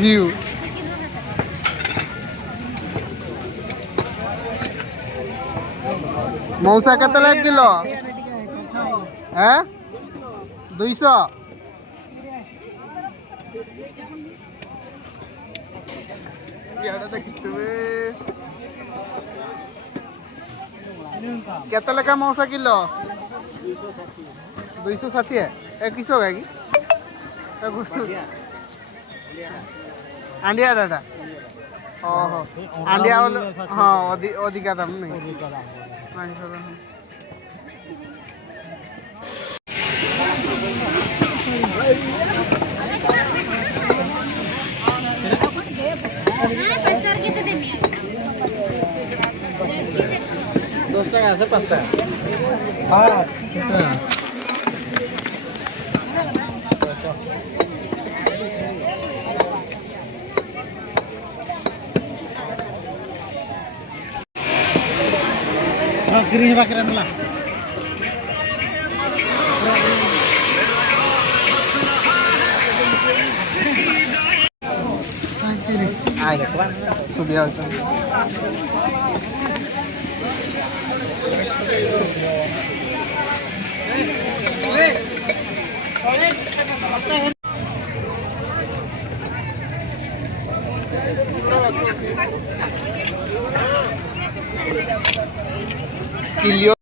view মৌসা কেতে লাগিল হ্যাঁ 200 केते लेखा मौसा किलो 260 ए किसो है कि आंडिया डाटा ओहो आंडिया हाँ अधिका दाम नहीं से 5 টাকা हाँ kiri pakiran lah ay subiya Kilio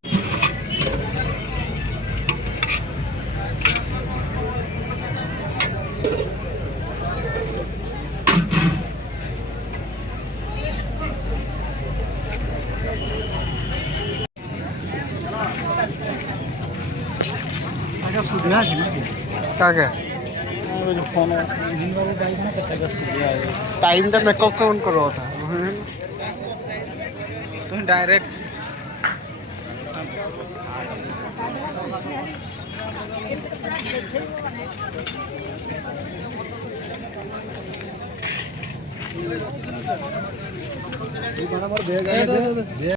क्या टाइम तो मेकअप कौन करो था तुम डायरेक्ट